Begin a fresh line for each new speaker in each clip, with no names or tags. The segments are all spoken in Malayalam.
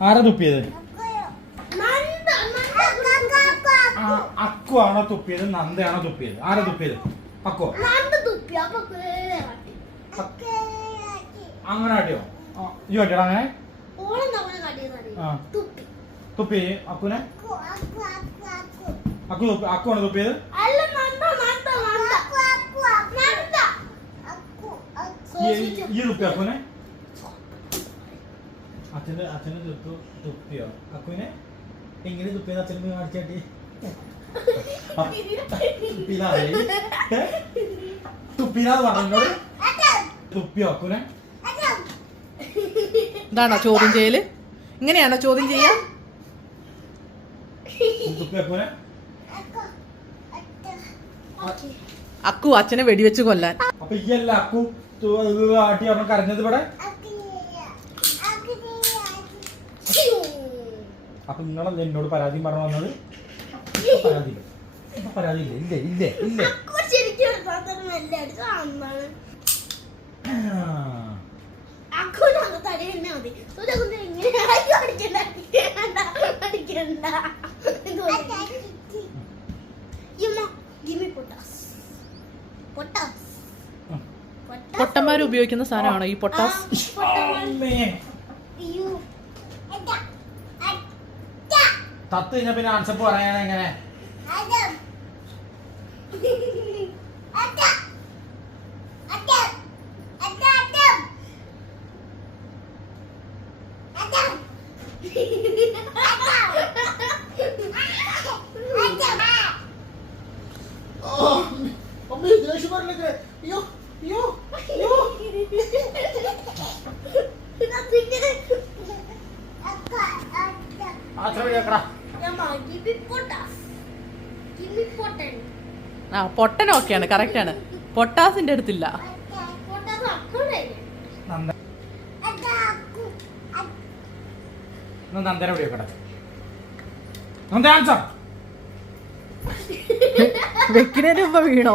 ആരാ തുപ്പിയത്? അക്കു ആണോ തുപ്പിയത്? നന്ദയാണോ തുപ്പിയത്? ആരാ തുപ്പിയത്? അക്കോ അങ്ങനെ കാട്ടിയോ കാട്ടിയോ അങ്ങനെ.
തുപ്പി.
അക്കുനെ? അക്കു തുപ്പി. തുപ്പിയത്
നന്ദ നന്ദ
ഈ ഈ തുപ്പി അക്കുനെ? അച്ഛന്റെ അച്ഛന് തുപ്പു തുപ്പിയോ? അക്കുവിനെ എങ്ങനെ തുപ്പിയത് അച്ഛന് കാണിച്ചാട്ടി. തുപ്പിയിലാതെ തുപ്പിയിലാന്ന് പറഞ്ഞോട് തുപ്പിയോ അക്കുനെ
ഇതാണോ ചോദ്യം ചെയ്യൽ? ഇങ്ങനെയാണോ ചോദ്യം ചെയ്യാ?
തുപ്പി അക്കുനെ
അക്കു അച്ഛനെ വെടിവെച്ച് കൊല്ലാൻ.
അപ്പൊ ഈ അല്ല അക്കു ആട്ടി അവൻ കരഞ്ഞത് ഇവിടെ? അപ്പൊ നിങ്ങളല്ലേ എന്നോട് പരാതി പറഞ്ഞു വന്നത്? പരാതി ഇല്ല. ഇല്ല പരാതി ഇല്ല ഇല്ലേ ഇല്ലേ ഇല്ലേ
ഉപയോഗിക്കുന്ന സാധനമാണോ ഈ നല്ല അടിച്ചു അന്നാണ്
ആ.
അക്കൗണ്ട് തടി തന്നെ മതി സുധകുന്ത ഇങ്ങനെ അയ്യോ, അടിക്കണ്ട അടിക്കണ്ട അടിക്കണ്ട യുമ്മ ഗിമി പൊട്ടാസ് പൊട്ടാസ്
ഉം.
പൊട്ടാസ്
പൊട്ടന്മാർ ഉപയോഗിക്കുന്ന സാധനമാണോ ഈ പൊട്ടാസ്
അമ്മേ.
അയ്യോ എടാ അടാ
തത്ത് കഴിഞ്ഞ പിന്നെ ആൻസപ്പ് പറയാൻ എങ്ങനെ
ആ ada ada adam adam adam
അമ്മേ ദേഷ്യം പറഞ്ഞേ അയ്യോ അയ്യോ അയ്യോ അത്ര കേക്കടാ
ആ പൊട്ടൻ ഓക്കെയാണ് കറക്റ്റ് ആണ് പൊട്ടാസിന്റെ അടുത്തില്ല.
നന്ദന നന്ദ ആൻസർ
വെക്കുന്നതിന് മുമ്പ് വീണോ?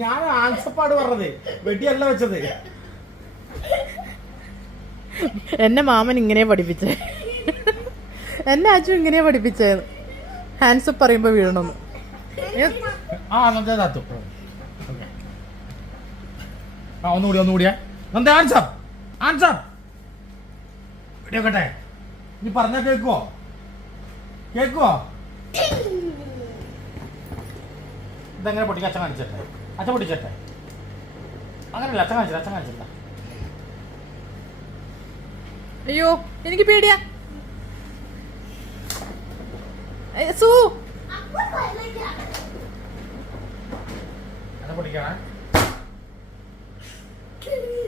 ഞാൻ ആൻസപ്പാട് പറഞ്ഞത്. വെടിയല്ല വെച്ചത്.
എന്നെ മാമൻ ഇങ്ങനെ പഠിപ്പിച്ചേ. എന്നെ അച്ഛൻ ഇങ്ങനെ പഠിപ്പിച്ചേന്ന് ഹാൻഡ്സപ്പ് പറയുമ്പോ വീഴണമെന്ന്
ആ നന്ദ താത്തു. ആ ഒന്നുകൂടി ഒന്നുകൂടിയേ. നന്ദ ആൻസർ. ആൻസർ. വെടിയൊക്കട്ടെ നീ പറഞ്ഞ കേക്കുവോ കേക്കുവോ ഇതെങ്ങനെ പൊട്ടിക്ക? അച്ഛൻ കാണിച്ചിട്ടെ. അച്ഛൻ പൊട്ടിച്ചട്ടെ. അങ്ങനല്ല അച്ഛൻ കാണിച്ചില്ല അച്ഛൻ കാണിച്ചില്ല.
അയ്യോ എനിക്ക് പേടിയാ. സൂ.
അച്ഛൻ പൊട്ടിക്കണേ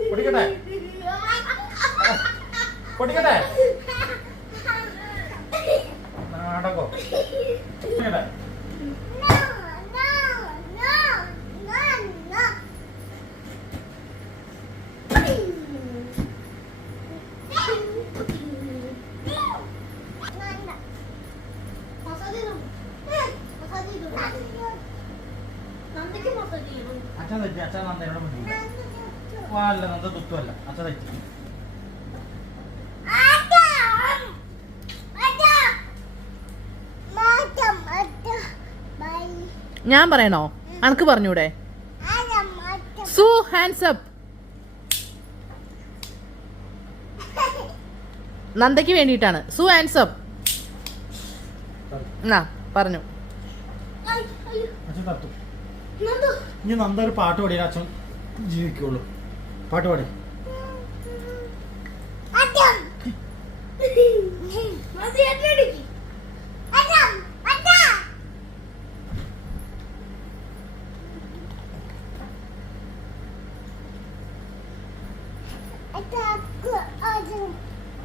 പൊട്ടിക്കട്ടെ പൊട്ടിക്കട്ടെ നാടകോ. അച്ഛൻ തെറ്റി അച്ഛൻ നന്ദനോട് മുന്നിൽ അല്ല നന്ദ തുത്തുമല്ല അച്ഛൻ തെറ്റി.
ഞാൻ പറയണോ? അനക്ക് പറഞ്ഞൂടെ? സൂ ഹാൻഡ്സ് അപ്പ് നന്ദയ്ക്ക് വേണ്ടിയിട്ടാണ്. സൂ ഹാൻഡ്സ് അപ്പ് എന്നാ പറഞ്ഞു.
അച്ഛൻ തത്തു. ഇനി നന്ദ ഒരു പാട്ട് പാടിയ അച്ഛൻ ജീവിക്കുള്ളൂ. പാട്ട് പാടി.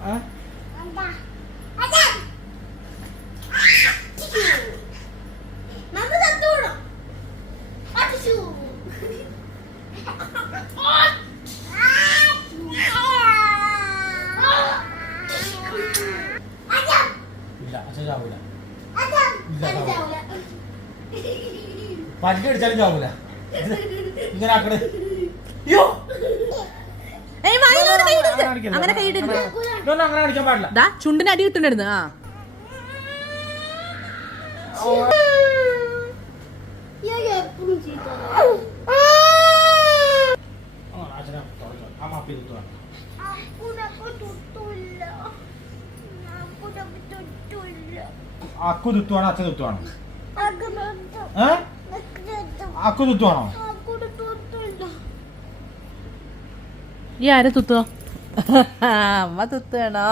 ആ?
നന്ദ തത്തോണം അടിച്ചു
ഇല്ല അച്ഛൻ ചാവൂല
അടിച്ചാവൂല
പല്ല് അടിച്ചാലും ചാവൂല. ഇങ്ങനെ ആക്കണേ. അയ്യോ
അങ്ങനെ.
അങ്ങനെ അടിക്കാൻ പാടില്ല.
ദാ ചുണ്ടിന് അടി കിട്ടുണ്ടായിരുന്നു ആ.
എപ്പോഴും ചീത്ത
ആ, അച്ഛനെ ആ മാപ്പി തുത്തുവാണ്.
അപ്പുനക്ക് തൊട്ടില്ല അപ്പുനക്ക് തൊട്ടില്ല
അക്കു തുത്തുവാണോ അച്ഛൻ തുത്തുവാണോ
അകനൊന്നും
ഏ? അക്കു തുത്തുവാണോ
അക്കുടെ തൊട്ടില്ല
ഈ ആരെ തുത്തോ അമ്മ തുത്തണോ